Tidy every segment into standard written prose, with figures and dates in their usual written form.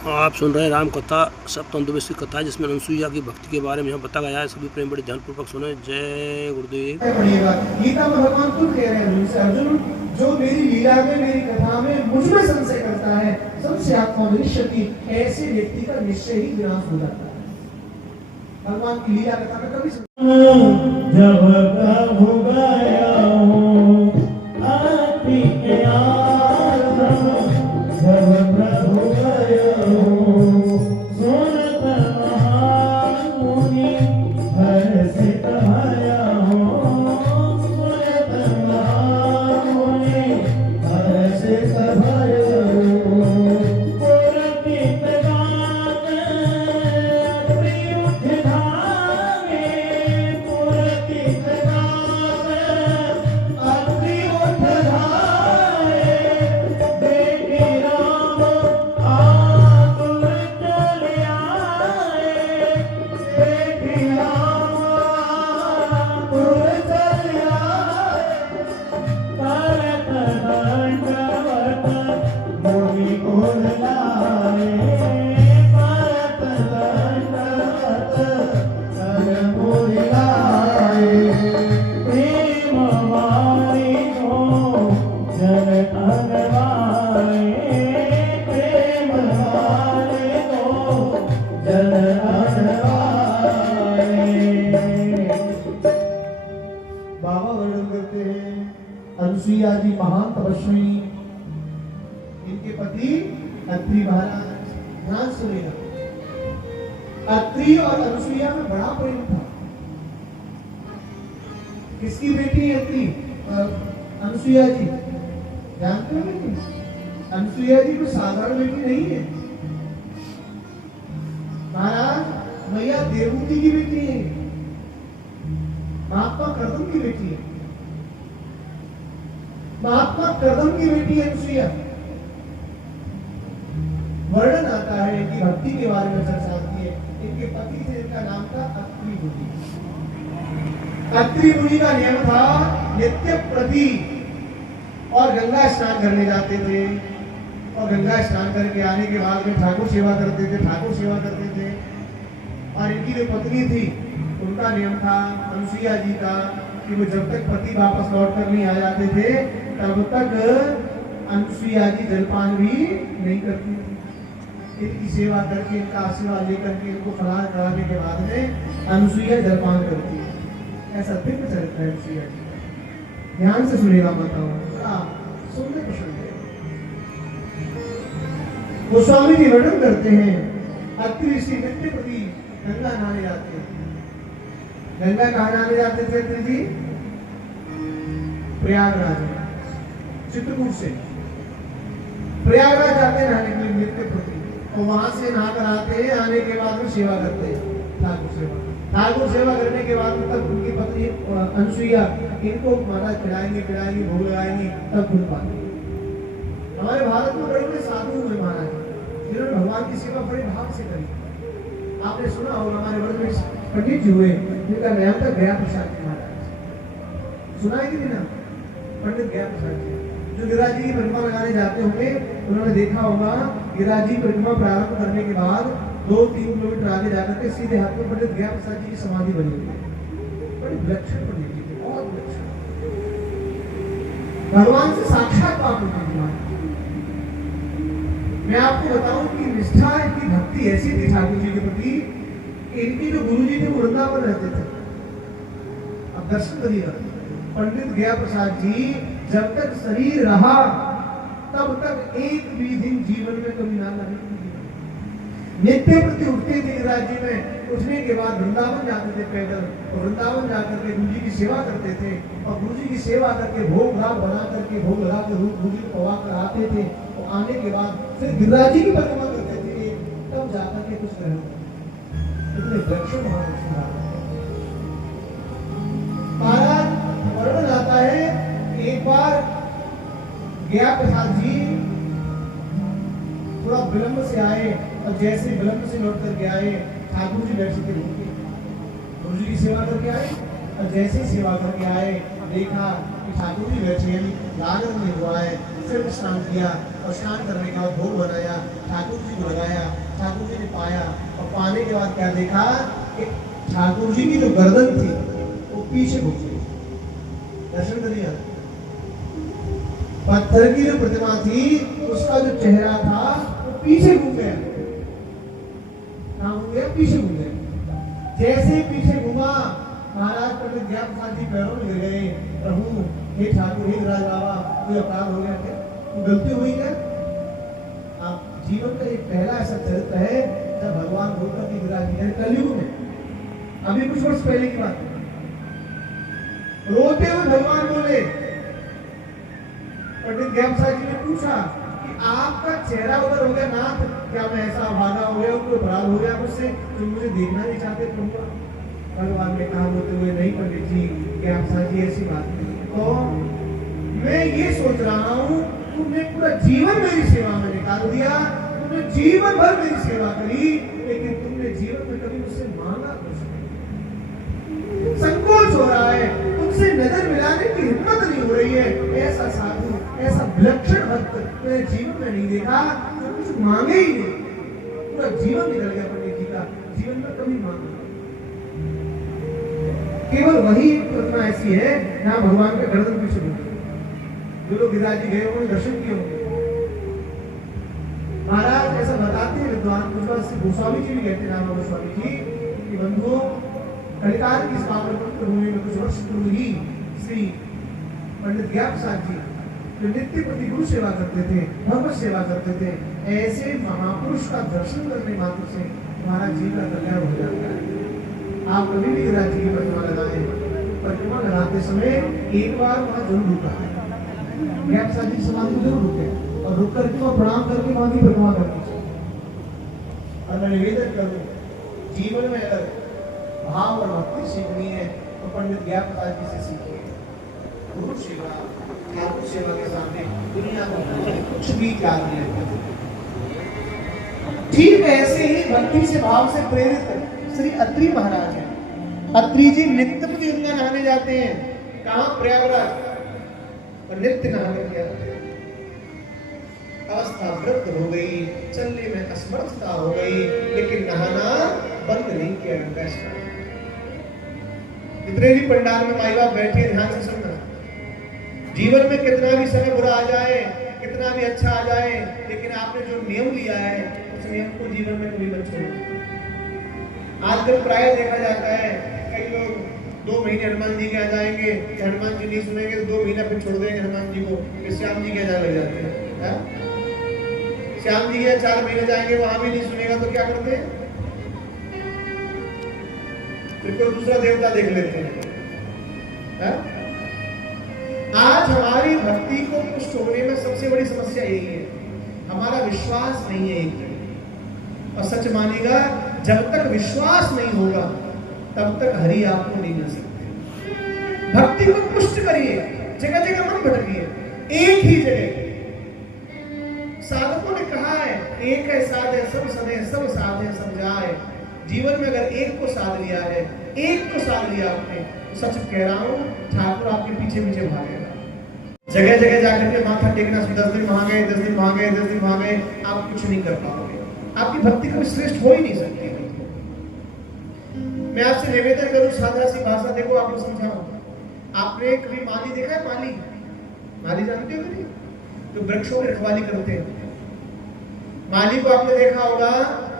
आप सुन रहे हैं राम कथा सप्तम दिवस की कथा, जिसमें अनसुईया की भक्ति के बारे में यहाँ बताया गया है। सभी प्रेम बड़े ध्यानपूर्वक सुने। जय गुरुदेव। गीता में भगवान खुद कह रहे हैं अर्जुन से, अर्जुन जो मेरी लीला में, मेरी कथा में मुझ में संशय करता है, संशय आत्मा विनिश्यति, ऐसे व्यक्ति का निश्चय ही विनाश हो जाता है। भगवान की लीला कथा में कभी जब प्रभु गया हूँ आरती के आलम, जब प्रभु गया हूँ सुनत महामुनि हर्षित भया हूँ, सुनत महामुनि हर्षित भया हूँ। पुलकित गान अत्रि उठ धामे, पुलकित गान अत्रि उठ धामे, देखी राम आतुर चले आए, देखी राम आतुर चले आए। करत दंडवत मुनि कुल लाए, करत दंडवत कर मुनि लाए। प्रेम वाणी को जन तन वाले, प्रेम वाणी को जन तन वाले। बाबा वर्णन करते हैं, अनुसुईया जी महान तपस्वी, इनके पति अत्रि महाराज। ध्यान सुनिएगा, अत्रि और अनुसुईया में बड़ा प्रेम था। किसकी बेटी है अत्रि? अनुसुईया जी। जानते हो नहीं? अनुसुईया जी कोई साधारण बेटी नहीं है। महाराज मैया देवहूति की बेटी है, महात्मा कर्दम की बेटी है। महात्मा कर्दम की बेटी है अनुसुईया। वर्णन आता है कि भक्ति के बारे में चर्चा आती है। इनके पति थे, इनका नाम था अत्रि मुनि। अत्रि मुनि का नियम था नित्य प्रति और गंगा स्नान करने जाते थे, और गंगा स्नान करके आने के बाद में ठाकुर सेवा करते थे, ठाकुर सेवा करते थे। और इनकी जो पत्नी थी, उनका नियम था अनुसुईया जी का कि वो जब तक पति वापस लौट कर नहीं आ जाते थे, तब तक अनुसुईया जी जलपान भी नहीं करती थी। इनकी सेवा करके, इनका आशीर्वाद लेकर के, इनको फलाहार कराने के बाद में अनुसुईया जलपान करती है। ऐसा दिव्य चरित्र है अनुसुईया जी का। ध्यान से सुनेगा, बताओ सुनने को सुनिए। गोस्वामी जी वर्णन करते हैं, अत्रि श्री नित्य प्रति गंगा नहाने जाते हैं। गंगा कहाँ नहाने जाते थे अत्रि जी? प्रयागराज, चित्रकूट से प्रयागराज जाते हैं नहाने के लिए नित्य प्रति, और वहां से नहा कर आते हैं। आने के बाद में सेवा करते हैं, ठाकुर सेवा। ठाकुर सेवा करने के बाद में तब उनकी पत्नी अनुसुईया इनको माता खिलाएंगी, पिलाएंगी, भोग लगाएंगी, तब खुद पाते। हमारे भारत में बड़े बड़े साधु हुए महाराज, जिन्होंने भगवान की सेवा बड़े भाव से करी। आपने सुना होगा, हमारे वर्ग में पंडित जी हुए, जिनका नाम था गया प्रसाद जी महाराज। सुना है कि नहीं? पंडित गया प्रसाद जी जो गिरिराज जी की परिक्रमा लगाने जाते होंगे, उन्होंने देखा होगा गिरिराज जी परिक्रमा प्रारंभ करने के बाद 2-3 किलोमीटर आगे जाकर के सीधे हाथ में पंडित गया प्रसाद जी की समाधि बनी हुई है। बड़ी विलक्षण पंडित जी थी, बहुत विलक्षण, भगवान से साक्षात बात होती थी। मैं आपको बताऊं कि निष्ठा, इनकी भक्ति ऐसी थी ठाकुर जी के प्रति। इनके जो गुरु जी थे वो वृंदावन रहते थे। अब दर्शन करिएगा, पंडित गया प्रसाद जी जब तक शरीर रहा तब तक एक भी दिन जीवन में कभी ना लगी। नित्य प्रति उठते थे गिरिराज जी में, उठने के बाद वृंदावन जाते थे पैदल, और वृंदावन जाकर के गुरु जी की सेवा करते थे, और गुरु जी की सेवा करके भोग भाग बना करके, भोग लगा कर गुरु जी को पवा कर आते थे। और आने के बाद फिर गिरिराज जी की परिक्रमा करते थे, तब जाकर के कुछ ग्रहण इतने विलक्षण महापुरुष। महाराज वर्णन आता है, एक बार गया प्रसाद जी थोड़ा विलंब से आए, और जैसे विलंब से लौट करके आए, ठाकुर जी बैठे थे, गुरु जी की सेवा करके आए, और जैसे ही सेवा करके आए देखा कि ठाकुर जी बैठे हैं, लागत नहीं हुआ है, फिर स्नान किया और स्नान करने के बाद भोग बनाया, ठाकुर जी को लगाया, पाया और पाने के बाद क्या देखा कि ठाकुर जी की जो गर्दन थी वो पीछे घुस गई। दर्शन करिए, पत्थर की जो प्रतिमा थी उसका जो चेहरा था वो पीछे घूम गया। कहाँ घूम गया? पीछे घूम गया। जैसे ही पीछे घूमा महाराज पंडित ज्ञानसार जी पैरों में गिर गए। प्रभु हे ठाकुर, हे राज बाबा, कोई अपराध हो गया क्या? कोई गलती हुई क्या? आप जीवन का एक पहला ऐसा चरित्र है जब भगवान बोलकर के विराज किया कलयुग में, अभी कुछ वर्ष पहले की बात है। रोते हुए भगवान बोले, पंडित ज्ञानसार जी ने पूछा कि आपका चेहरा उधर हो गया नाथ, क्या मैं ऐसा भागा हो गया, कोई अपराध हो गया मुझसे जो मुझे देखना नहीं चाहते प्रभु? भगवान ने कहा रोते हुए, नहीं पंडित जी, ज्ञानसार जी ऐसी बात नहीं। तो मैं ये सोच रहा हूँ तुमने पूरा जीवन मेरी सेवा में निकाल दिया, तुमने जीवन भर मेरी सेवा करी, लेकिन तुमने जीवन में कभी मुझसे मांगा कुछ नहीं। संकोच हो रहा है, तुमसे नजर मिलाने की हिम्मत नहीं हो रही है। ऐसा साधु, ऐसा विलक्षण भक्त मैंने जीवन में नहीं देखा जो कुछ मांगे ही नहीं। पूरा जीवन निकल गया पंडित जी का, जीवन में कभी मांगा। केवल वही प्रतिमा ऐसी है जहां भगवान का गर्दन पीछे घूम गया। जो लोग गिरिराज जी गए होंगे, दर्शन किए होंगे। महाराज ऐसा बताते हैं विद्वान, गोस्वामी जी भी कहते हैं, राम गोस्वामी जी, कि बंधुओं, कलिकाल की इस पावन पवित्र भूमि में कुछ वर्ष पूर्व ही श्री पंडित ज्ञानसार जी जो नित्य प्रति गुरु सेवा करते थे, भगवत सेवा करते थे, ऐसे महापुरुष का दर्शन करने मात्र से हमारा जीवन का कल्याण हो जाता है। आप कभी भी गिरिराज जी की प्रतिमा लगाएं, प्रतिमा लगाते समय एक बार वहां जरूर रुका है, ज्ञानसार जी समाधि में जरूर रुके और रुक करके वहां प्रणाम करके वहां की प्रतिमा करनी चाहिए। और मैं निवेदन करूं, जीवन में अगर भाव और भक्ति सीखनी है तो पंडित ज्ञानसार जी से सीखिए। गुरु सेवा, ठाकुर सेवा के सामने दुनिया में कुछ भी त्याग नहीं करते। ठीक ऐसे ही भक्ति से भाव से प्रेरित श्री अत्रि महाराज हैं। अत्रि जी नित्य प्रति गंगा नहाने जाते हैं। कहाँ? प्रयागराज। और नित्य नहाने गया, अवस्था वृद्ध हो गई, चलने में असमर्थता हो गई, लेकिन नहाना बंद नहीं किया उनका। जितने भी पंडाल में माई बाप बैठे, ध्यान से सुनना। जीवन में कितना भी समय बुरा आ जाए, कितना भी अच्छा आ जाए, लेकिन आपने जो नियम लिया है उस नियम को जीवन में कभी मत छोड़ो। आजकल प्राय देखा जाता है कई लोग 2 महीने हनुमान जी के आ जाएंगे, हनुमान जी नहीं सुनेंगे तो 2 महीना फिर छोड़ देंगे हनुमान जी को, फिर श्याम जी के जाने लग जाते हैं। श्याम जी के 4 महीने जाएंगे, वहां भी नहीं सुनेगा तो क्या करते हैं? फिर कोई दूसरा देवता देख लेते हैं। आज हमारी भक्ति को पुष्ट होने में सबसे बड़ी समस्या यही है, हमारा विश्वास नहीं है एक जगह। और सच मानेगा, जब तक विश्वास नहीं होगा तब तक हरि आपको नहीं मिल सकते। भक्ति को पुष्ट करिए, जगह जगह मन भटकिए, एक ही जगह। साधकों ने कहा है, एक है साध है सब सदे, सब साध है सब जाए। जीवन में अगर एक को साध लिया है, एक को साध लिया आपने, तो सच कह रहा हूं, ठाकुर आपके पीछे पीछे भागेगा। जगह जगह जाकर के माथा टेकना, 10 दिन वहां गए, 10 दिन वहां गए, 10 दिन वहां गए, आप कुछ नहीं कर पाओगे। आपकी भक्ति कभी श्रेष्ठ हो ही नहीं सकती। मैं आपसे निवेदन करूं, सादा सी भाषा देखो, आपको समझाऊं। आपने कभी माली देखा है? माली, माली जानते हो नहीं? जो वृक्षों की रखवाली करते हैं, माली को आपने देखा होगा।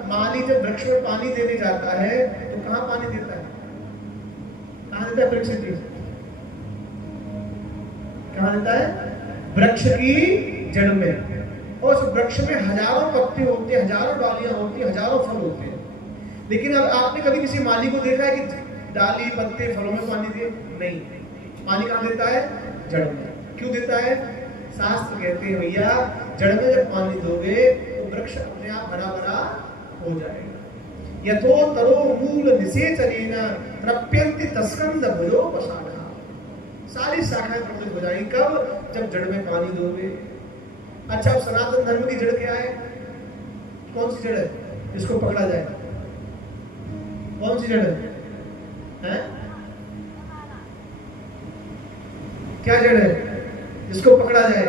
माली जब वृक्ष में पानी देने जाता है तो कहां पानी देता है? कहां देता है? वृक्ष की कहां देता है? वृक्ष की जड़ में। और उस वृक्ष में हजारों पत्ते होते हैं, हजारों डालियां होती हैं, हजारों फल होते हैं। लेकिन अब आपने कभी किसी माली को देखा है कि डाली पत्ते फलों में पानी दिए? नहीं। पानी कहां देता है? जड़ में। क्यों देता है? शास्त्र कहते हैं भैया, जड़ में जब पानी दोगे तो वृक्ष अपने आप हरा भरा हो जाएगा। यथो तरो मूल निषेचनेन तृप्यन्ति तस्कंद भयो पशाखा। सारी शाखाएं प्रबलित हो जाएगी। कब? जब जड़ में पानी दोगे। अच्छा, सनातन धर्म की जड़ क्या है? कौन सी जड़ है इसको पकड़ा जाए? कौन सी जड़ है? क्या जड़ है जिसको पकड़ा जाए,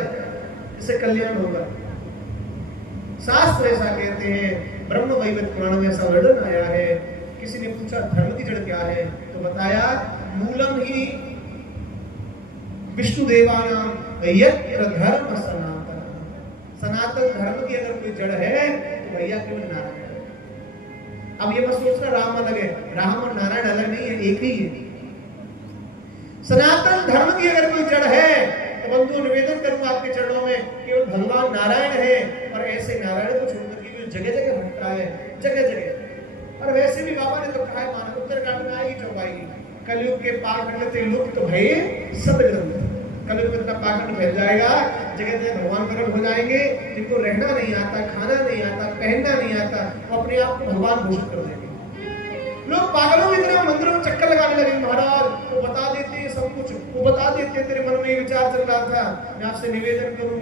इससे कल्याण होगा? शास्त्र ऐसा कहते हैं। ब्रह्म वैवर्त पुराण में ऐसा वर्णन आया है। किसी ने पूछा धर्म की जड़ क्या है, तो बताया मूलम ही विष्णु देवानाम यत्र धर्म सनातन। सनातन धर्म की अगर कोई जड़ है तो भैया केवल नारायण है। अब ये मत सोचना राम अलग है, राम और नारायण अलग नहीं है, एक ही है। सनातन धर्म की अगर कोई जड़ है तो बंधु निवेदन करूंगा आपके चरणों में, केवल भगवान नारायण है। और ऐसे नारायण को छोड़कर के जगह जगह भटका है, जगह जगह। और वैसे भी बाबा ने तो कहा है, माना उत्तरकांड में आएगी चौपाएगी, कलयुग के पाखंड ते लुप्त भये सब ग्रंथ। कलयुग में इतना पाखंड फैल जाएगा, जगह जगह भगवान प्रकट हो जाएंगे। जिनको रहना नहीं आता, खाना नहीं आता, पहनना नहीं आता, वो अपने आप को भगवान घोषित कर देंगे। लोग पागलों की तरह मंदिरों में चक्कर लगाने लगे, महाराज वो बता देते हैं सब कुछ, वो बता देते हैं, तेरे मन में विचार चल रहा था, मैं आपसे निवेदन करूं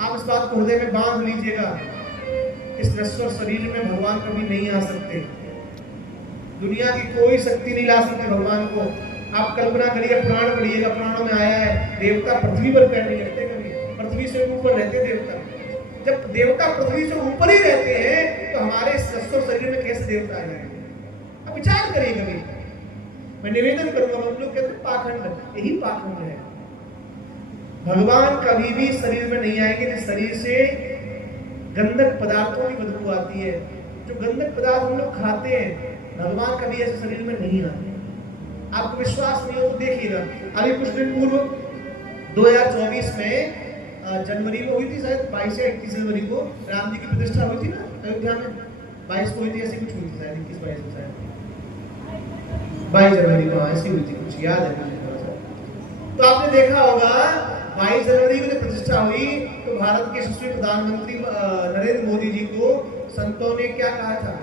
आप इस बात को हृदय में बांध लीजिएगा। इस नश्वर शरीर में भगवान कभी नहीं आ सकते, दुनिया की कोई शक्ति नहीं ला सकती भगवान को। आप कल्पना करिए, पुराण पढ़िएगा, पुराणों में आया है देवता पृथ्वी पर पैर नहीं रखते, कभी पृथ्वी से ऊपर रहते देवता। जब देवता पृथ्वी से ऊपर ही रहते हैं तो हमारे इस नश्वर शरीर में कैसे देवता आ जाएंगे? अब विचार करिए कभी। मैं निवेदन करूंगा, हम लोग कहते हैं पाखंड, यही पाखंड है। भगवान कभी भी शरीर में नहीं आएंगे जिस शरीर से गंधक पदार्थों की बदबू आती है। जो गंधक पदार्थ हम लोग खाते हैं, भगवान कभी ऐसे शरीर में नहीं आते। आपको विश्वास नहीं हो तो देखिएगा, अभी कुछ दिन पूर्व 2024 में जनवरी में हुई थी, शायद 22 या 21 जनवरी को राम जी की प्रतिष्ठा हुई थी ना अयोध्या में, 22 को हुई थी, ऐसी कुछ हुई थी शायद, 21-22 में शायद 22 जनवरी को ऐसी हुई थी, कुछ याद है मुझे। तो आपने देखा होगा 22 जनवरी को जब प्रतिष्ठा हुई तो भारत के यशस्वी प्रधानमंत्री नरेंद्र मोदी जी को संतों ने क्या कहा था?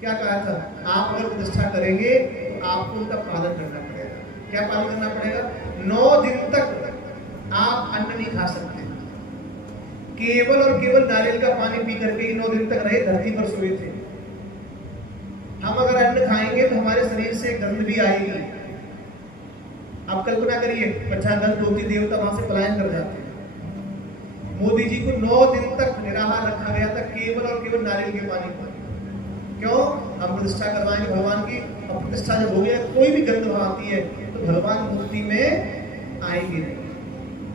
क्या कहा था? आप अगर प्रतिष्ठा करेंगे तो आपको उनका पालन करना पड़ेगा। क्या पालन करना पड़ेगा? 9 दिन तक आप अन्न नहीं खा सकते, केवल और केवल नारियल का पानी पी करके 9 दिन तक रहे, धरती पर सोए थे। हम अगर अन्न खाएंगे तो हमारे शरीर से गंध भी आएगी। आप कल्पना करिए, जहां गंध होती देवता वहां से पलायन कर जाते हैं। मोदी जी को 9 दिन तक निराहार रखा गया था, केवल और केवल नारियल के पानी पर। क्यों? हम प्रतिष्ठा करवाएंगे भगवान की। अब प्रतिष्ठा जब हो गया, कोई भी गंध वहां आती है तो भगवान मूर्ति में आएंगे नहीं,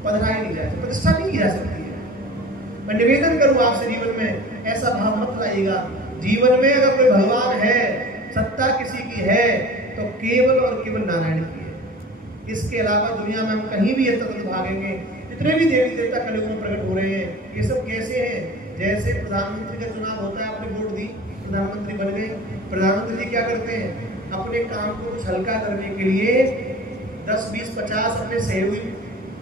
पधराई नहीं जाए, प्रतिष्ठा नहीं की जा सकती है। मैं निवेदन करूं आपसे, जीवन में ऐसा भाव मत लाइएगा। जीवन में अगर कोई भगवान है, सत्ता किसी की है तो केवल और केवल नारायण की है। इसके अलावा दुनिया में हम कहीं भी यत्र भागेंगे, जितने भी देवी देवता कलयुग में प्रकट हो रहे हैं, ये सब कैसे हैं? जैसे प्रधानमंत्री का चुनाव होता है, आपने वोट दी, प्रधानमंत्री बन गए। प्रधानमंत्री जी क्या करते हैं? अपने काम को कुछ हल्का करने के लिए 10, 20, 50 अपने सहयोगी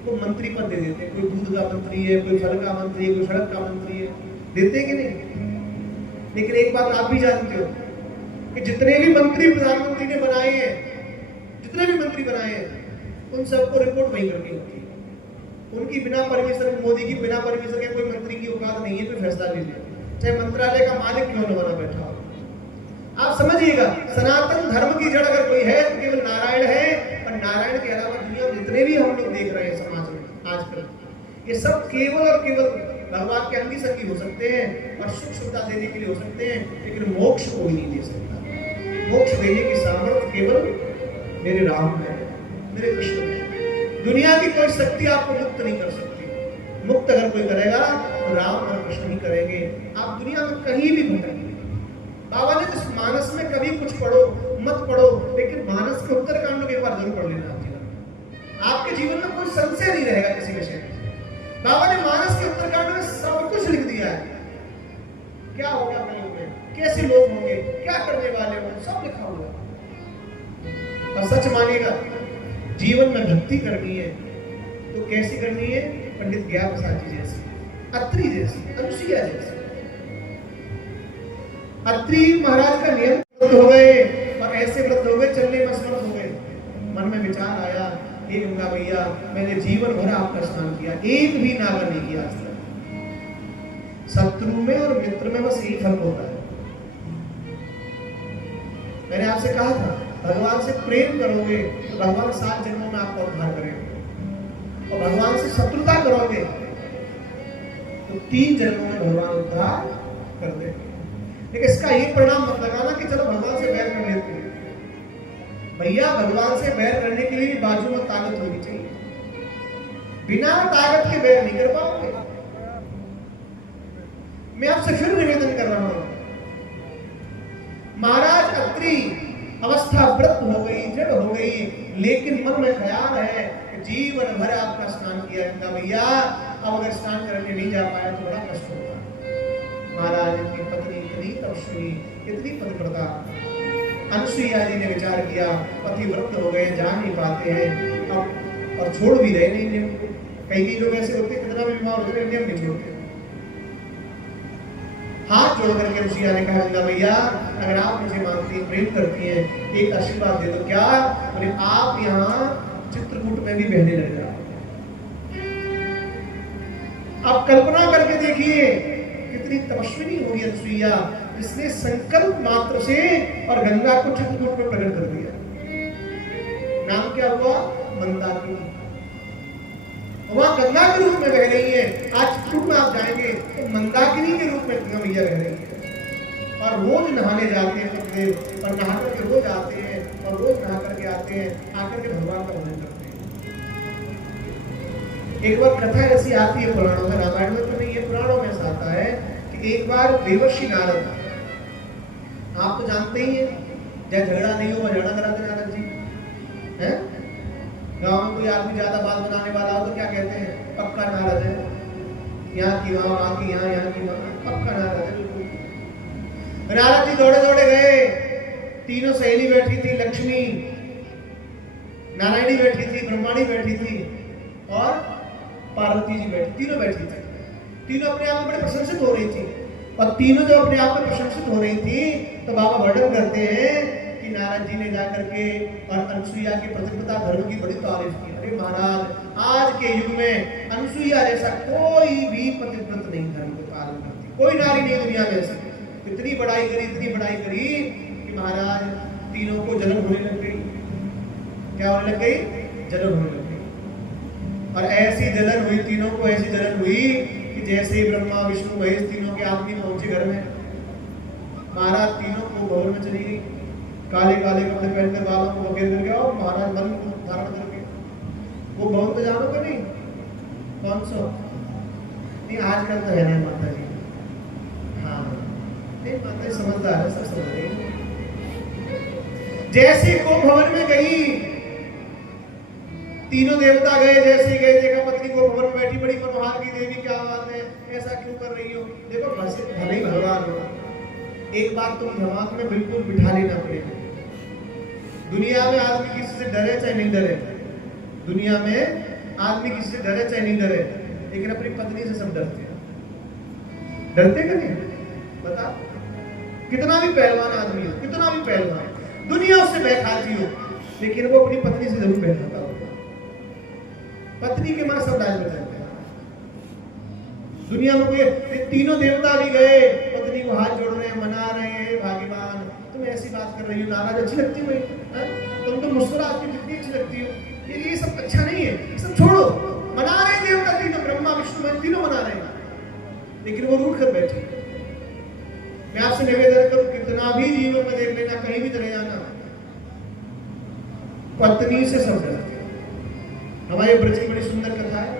को मंत्री पद दे देते हैं। कोई दूध का मंत्री है, कोई फल का मंत्री है, कोई सड़क का मंत्री है, देते कि नहीं? लेकिन एक बात आप भी जानते हो कि जितने भी मंत्री प्रधानमंत्री ने बनाए हैं, जितने भी मंत्री बनाए हैं, उन सबको रिपोर्ट वही करनी होती है। उनकी बिना परमिशन, मोदी की बिना परमिशन के कोई मंत्री की औकात नहीं है कोई फैसला ले ले, चाहे मंत्रालय का मालिक क्यों न बना बैठा हो। आप समझिएगा, सनातन धर्म की जड़ अगर कोई है तो केवल नारायण है। और नारायण के अलावा दुनिया में जितने भी हम लोग देख रहे हैं समाज में आजकल, ये सब केवल और केवल भगवान के अंगी संगी हो सकते हैं और सुख सुविधा देने के लिए हो सकते हैं, लेकिन मोक्ष कोई नहीं दे सकता। मोक्ष देने की सामर्थ्य केवल मेरे राम है, मेरे कृष्ण है। दुनिया की कोई शक्ति आपको मुक्त नहीं कर सकती। मुक्त अगर कोई करेगा तो राम और कृष्ण ही करेंगे। आप दुनिया में कहीं भी भटकेंगे। बाबा ने इस मानस में कभी कुछ पढ़ो मत पढ़ो, लेकिन मानस के उत्तरकांड को एक बार जरूर पढ़ लेना। आपके जीवन में कोई संशय नहीं रहेगा किसी विषय में। बाबा ने मानस के उत्तरकांड में सब कुछ लिख दिया है। क्या होगा कलयुग में, कैसे लोग होंगे, क्या करने वाले होंगे, सब लिखा हुआ है। और सच मानिएगा, जीवन में भक्ति करनी है तो कैसी करनी है? पंडित ज्ञान प्रसाद जी जैसी, अत्रि जैसी, अनुसुईया जैसी। अत्रि महाराज का नियम हो गए और ऐसे व्रत हो गए, चलने में असमर्थ हो गए। मन में विचार आया, हे गंगा भैया, मैंने जीवन भर आपका स्नान किया, एक भी नागा नहीं किया आज तक। शत्रु में और मित्र में बस एक फर्क होता है। मैंने आपसे कहा था, भगवान से प्रेम करोगे तो भगवान 7 जन्मों में आपका उद्धार करेंगे, और भगवान से शत्रुता करोगे तो 3 जन्मों में भगवान उद्धार कर दे। लेकिन इसका ये परिणाम मत लगाना कि चलो भगवान से बैर कर लेते हैं। भैया भगवान से बैर करने के लिए बाजू में ताकत होनी चाहिए, बिना ताकत के बैर नहीं कर पाओगे। मैं आपसे फिर निवेदन कर रहा हूं, महाराज अत्रि अवस्था व्रत हो गई, जड़ हो गई, लेकिन मन में ख्याल है कि जीवन भर आपका स्नान किया गंगा भैया, अब अगर स्नान करके नहीं जा पाया तो बड़ा कष्ट होगा। महाराज की पत्नी इतनी तपस्वी, इतनी पतिव्रता, अनुसुईया जी ने विचार किया पति व्रत हो गए, जा नहीं पाते हैं अब, और छोड़ भी रहे नहीं नियम। कई लोग ऐसे होते कितना भी बीमार होते हैं नियम नहीं छोड़ते। हाथ जोड़ करके अनुसुईया ने कहा गंगा भैया अगर आप मुझे मानती हैं, प्रेम करती हैं, एक आशीर्वाद दे दो। क्या बोले, आप यहाँ चित्रकूट में भी बहने लग जाओ। आप कल्पना करके देखिए कितनी तपस्विनी होगी अनुसुईया, जिसने संकल्प मात्र से और गंगा को चित्रकूट में प्रकट कर दिया। नाम क्या हुआ? मंदाकिनी। वहां गंगा के रूप में बह रही है। आज चित्रकूट में आप जाएंगे तो मंदाकिनी के रूप में गंगा मैया बह रही है, और रोज नहाने जाते हैं सतदेव, और नहा करके रोज आते हैं, और रोज नहा करके आते हैं, आकर के भगवान का भजन करते हैं। एक बार कथा ऐसी आती है पुराणों में, रामायण में तो नहीं, ये पुराणों में ऐसा आता है कि एक बार देवर्षि नारद, आप तो जानते ही हैं, जब झगड़ा नहीं हो झगड़ा कराते नारद जी हैं। गांव में कोई आदमी ज्यादा बात बनाने वाला हो तो क्या कहते हैं? पक्का नारद है, यहाँ की वहां, वहां की यहाँ, यहाँ की वहां, पक्का नारद है बिल्कुल। नारद जी दौड़े दौड़े गए, तीनों सहेली बैठी थी, लक्ष्मी, नारायणी बैठी थी, ब्रह्माणी बैठी थी, और पार्वती जी बैठी, तीनों बैठी थी। तीनों अपने आप में बड़े प्रशंसित हो रही थी, और तीनों जब अपने आप में प्रशंसित हो रही थी तो बाबा वर्णन करते हैं कि नारद जी ने जाकर के और अनुसुईया की प्रतिपदा धर्म की बड़ी तारीफ की। अरे महाराज, आज के युग में अनुसुईया जैसा कोई भी पतिव्रत नहीं धर्म को पालन करती, कोई नारी नहीं दुनिया में ऐसी। इतनी बड़ाई करी, इतनी बड़ाई करी कि महाराज तीनों को जलन होने लग गई। क्या होने लग गई? जलन होने लग गई। और ऐसी जलन हुई, तीनों को ऐसी जलन हुई कि जैसे ही ब्रह्मा विष्णु महेश तीनों के आदमी पहुंचे घर में, महाराज तीनों को भवन में चली गई, काले काले कपड़े पहनकर, बालों को बखेर करके, और महाराज मन को धारण करके। वो भवन तो जानो कि नहीं? कौन सा? नहीं आजकल तो है नहीं माता जी। हाँ नहीं, माता जी समझदार है, सब समझ रही। जैसे को भवन में गई, तीनों देवता गए, जैसे गए देखा पत्नी को भवन में बैठी, बड़ी मनोहार की देवी, क्या बात है, ऐसा क्यों कर रही हो? देखो भले ही भगवान हो, एक बात तुम दिमाग में बिल्कुल बिठा लेना पड़ेगा। दुनिया में आदमी किसी से डरे चाहे नहीं डरे, दुनिया में आदमी किसी से डरे चाहे नहीं डरे, लेकिन अपनी पत्नी से सब डरते हैं। डरते कि नहीं? बता, कितना भी पहलवान आदमी हो, कितना भी पहलवान, दुनिया उससे बह खाती हो, लेकिन वो अपनी पत्नी से जरूर बह खाता होगा। पत्नी के मां सब डाल बजाते हैं। दुनिया में कोई, तीनों देवता भी गए, पत्नी को हाथ जोड़ रहे हैं, मना रहे हैं, भाग्यवान तुम ऐसी बात कर रही हो, नाराज अच्छी लगती हो, तुम तो मुस्कुराती हो, कितनी अच्छी लगती हो, ये सब अच्छा नहीं है, सब छोड़ो। मना रहे देवता तीनों, ब्रह्मा विष्णु महेश तीनों मना रहे हैं, लेकिन वो रूठ कर बैठे। मैं आपसे निवेदन करूं, कितना भी जीवन में देख लेना, कहीं भी चले जाना, पत्नी से सब डरते हैं। हमारे ब्रज की बड़ी सुंदर कथा है।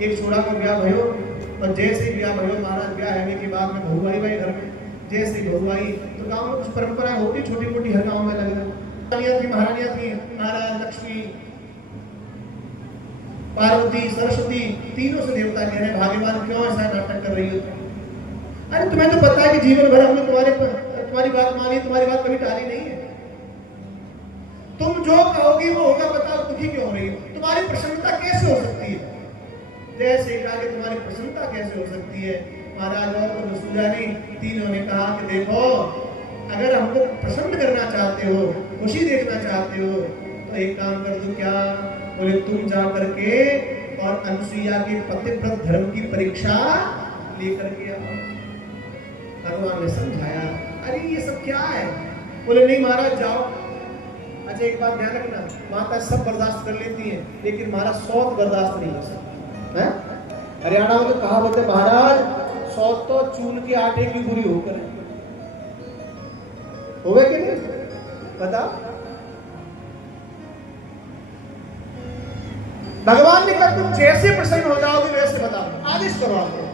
एक छोड़ा का ब्याह भयो, और जैसे ही ब्याह भयो, महाराज ब्याह होने के बाद में बहू आई भाई घर में। जैसे ही बहू आई तो गांव में कुछ परंपरा होती, छोटी मोटी हर गांव में लग रही, महारानियां थी, महाराज लक्ष्मी, पार्वती, सरस्वती, तीनों से देवता कह रहे, भाग्यवान क्यों ऐसा नाटक कर रही हो? अरे तुम्हें तो पता है कि जीवन भर हमने तुम्हारी बात मानी, तुम्हारी बात कभी टाली नहीं है। तुम जो कहोगी वो होगा, बताओ दुखी क्यों हो रही हो? तुम्हारी प्रसन्नता कैसे हो सकती है? जैसे कहा कि तुम्हारी प्रसन्नता कैसे हो सकती है? महाराज और मसूदा ने, तीनों ने कहा कि देखो, अगर हमको प्रसन्न करना चाहते हो, खुशी देखना चाहते हो, तो एक काम कर दो। क्या? बोले तुम जा करके और अनुसुईया के पतिव्रत धर्म की परीक्षा लेकर के आओ। भगवान ने समझाया, अरे ये सब क्या है? बोले नहीं महाराज जाओ। अच्छा एक बात ध्यान रखना, माता सब बर्दाश्त कर लेती हैं, लेकिन महाराज सौत बर्दाश्त नहीं कर सकती। हरियाणा में तो कहावत है महाराज, 100 तो चून के आटे की बुरी होकर होवे कि नहीं बता। भगवान ने कहा तुम जैसे प्रसन्न हो जाओगे वैसे बताओ, आदेश करो आपको।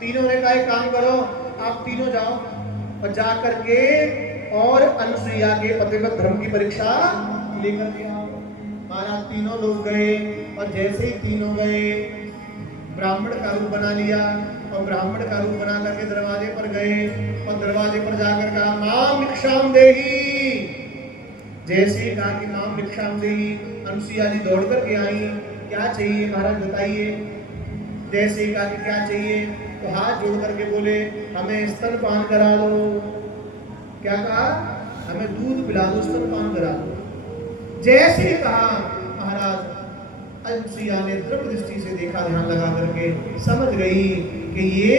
तीनों ने कहा एक काम करो, आप तीनों जाओ और जा करके और अनुसुईया के पतिव्रत धर्म की परीक्षा लेकर के आओ। महाराज तीनों लोग गए और जैसे ही तीनों गए ब्राह्मण का रूप बना लिया और ब्राह्मण का रूप बना करके दरवाजे पर गए और दरवाजे पर जाकर कहा मां भिक्षाम देही। जैसे ही कहा कि मां भिक्षाम देही, अनुसुईया जी दौड़ करके आई। क्या चाहिए महाराज बताइए। जैसे ही कहा कि क्या चाहिए तो हाथ जोड़ करके बोले हमें स्तनपान करा दो। क्या कहा? हमें दूध पिला दो, स्तनपान करा दो। जैसे ही कहा महाराज अनुसुईया ने दृढ़ दृष्टि से देखा, ध्यान लगा करके समझ गई कि ये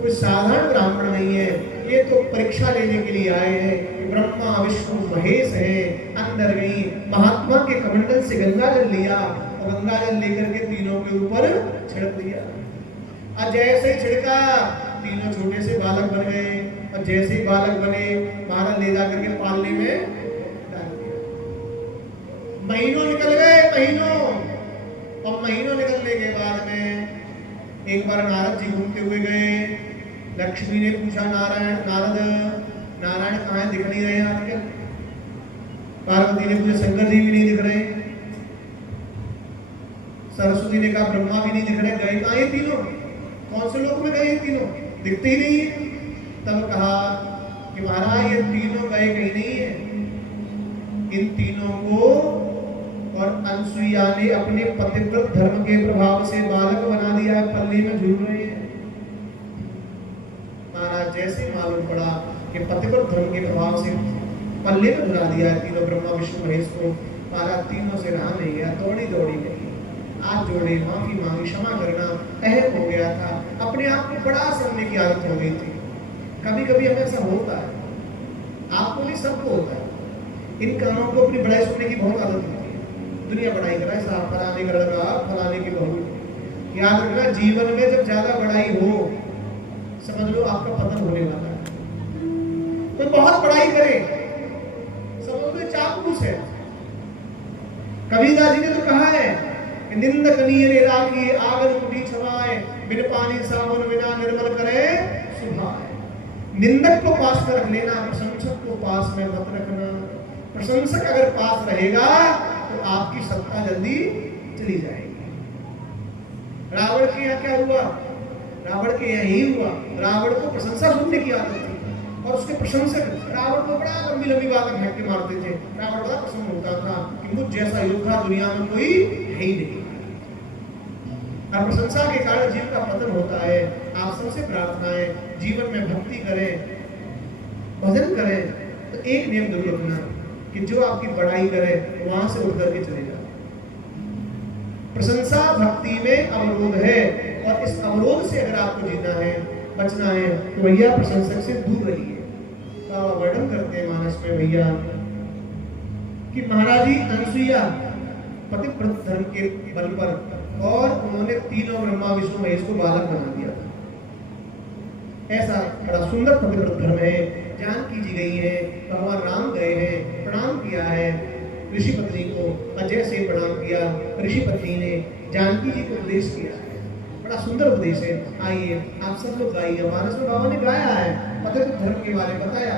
कोई साधारण ब्राह्मण नहीं है, ये तो परीक्षा लेने के लिए आए हैं। ब्रह्मा विष्णु महेश है। अंदर गई, महात्मा के कमंडल से गंगा जल लिया और गंगा जल लेकर के तीनों के ऊपर छिड़क दिया। और जैसे ही छिड़का तीनों छोटे से बालक बन गए और जैसे ही बालक बने महाराज ले जाकर के पालने में डाल दिया। महीनों निकल गए, महीनों, और महीनों निकलने के बाद में एक बार नारद जी घूमते हुए गए। लक्ष्मी ने पूछा नारायण कहाँ है, दिख नहीं रहे आपके। पार्वती ने पूछा शंकर जी भी नहीं दिख रहे। सरस्वती ने कहा ब्रह्मा भी नहीं दिख रहे, गए कहाँ ये तीनों, कौन से लोक में गए ये तीनों, दिखते ही नहीं है। तब कहा कि महाराज ये तीनों गए कहीं नहीं है, इन तीनों को और अनुसुईया ने अपने पतिव्रत धर्म के प्रभाव से बालक बना दिया है, पल्ली में झूल रहे हैं। महाराज जैसे मालूम पड़ा कि पतिव्रत धर्म के प्रभाव से पल्ले में झुला दिया है तीनों ब्रह्मा विष्णु महेश को, महाराज तीनों से रहा नहीं गया, दौड़ी दौड़ी गई, हाथ जोड़े, माफी मांगी, क्षमा करना, अहम हो गया था, अपने आप को बड़ा समझने की आदत हो गई थी। कभी कभी हमें ऐसा होता है, आपको नहीं सबको होता है, इन कानों को अपनी बड़ाई सुनने की बहुत आदत होती है। दुनिया बड़ाई कराए साहब, फलाने का लड़का, फलाने की बहू। याद रखना जीवन में जब ज्यादा बड़ाई हो समझ लो आपका पतन होने वाला है। तो बहुत बड़ाई करे समझ लो चापलूस है। कबीरदास जी ने तो कहा है निंदक नीरे राखी आगन मुठी छवाए, बिन पानी सावन बिना निर्मल करे सुभाए। निंदक को पास में रख लेना, प्रशंसक को पास में मत रखना। प्रशंसक अगर पास रहेगा तो आपकी सत्ता जल्दी चली जाएगी। रावण के यहाँ क्या हुआ? रावण के यहाँ ही हुआ। रावण को प्रशंसा सुनने की आदत थी और उसके प्रशंसक रावण को बड़ा लंबी लंबी बातें फेंक के मारते थे। रावण बड़ा प्रसन्न होता था कि मुझ जैसा योद्धा दुनिया में कोई है ही नहीं। और प्रशंसा के कारण जीव का पतन होता है। आप सबसे प्रार्थना है जीवन में भक्ति करें, भजन करें, तो एक नियम जरूर रखना कि जो आपकी बड़ाई करे वहां से उठ करके चले जाओ। प्रशंसा भक्ति में अवरोध है और इस अवरोध से अगर आपको जीना है, बचना है, तो भैया प्रशंसक से दूर रहिए। तो वर्णन करते हैं मानस में भैया कि महाराज जी अनुसुईया पतिव्रत धर्म के बल पर और उन्होंने तीनों ब्रह्मा विष्णु महेश को बालक बना दिया था। ऐसा बड़ा सुंदर पतिव्रत धर्म है। जानकी जी गई है, भगवान राम गए हैं, प्रणाम किया है ऋषि पत्नी को, अजय से प्रणाम किया। ऋषि पत्नी ने जानकी जी को उपदेश किया है, बड़ा सुंदर उपदेश है। आइए आप सब लोग गाइए। मानस में बाबा ने गाया है, पतिव्रत धर्म के बारे में बताया।